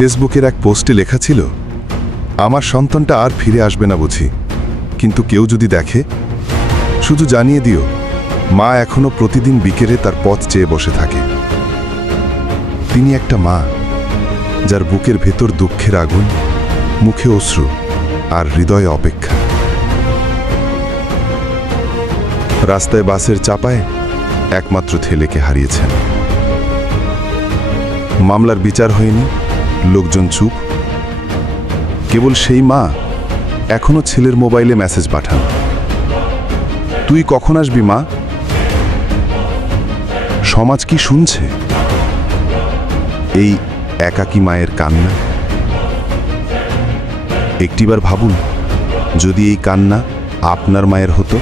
ফেসবুকের এক পোস্টে লেখা ছিল, আমার সন্তানটা আর ফিরে আসবে না বুঝি, কিন্তু কেউ যদি দেখে, শুধু জানিয়ে দিও, মা এখনও প্রতিদিন বিকেলে তার পথ চেয়ে বসে থাকে। তিনি একটা মা, যার বুকের ভেতর দুঃখের আগুন, মুখে অশ্রু আর হৃদয়ে অপেক্ষা। রাস্তায় বাসের চাপায় একমাত্র ছেলেকে হারিয়েছেন। মামলার বিচার হয়নি লোকজন চুপ। কেবল সেই মা এখনও ছেলের মোবাইলে মেসেজ পাঠান। তুই কখন আসবি মা? সমাজ কি শুনছে? এই একাকী মায়ের কান্না। একটিবার ভাবুন, যদি এই কান্না আপনার মায়ের হতো?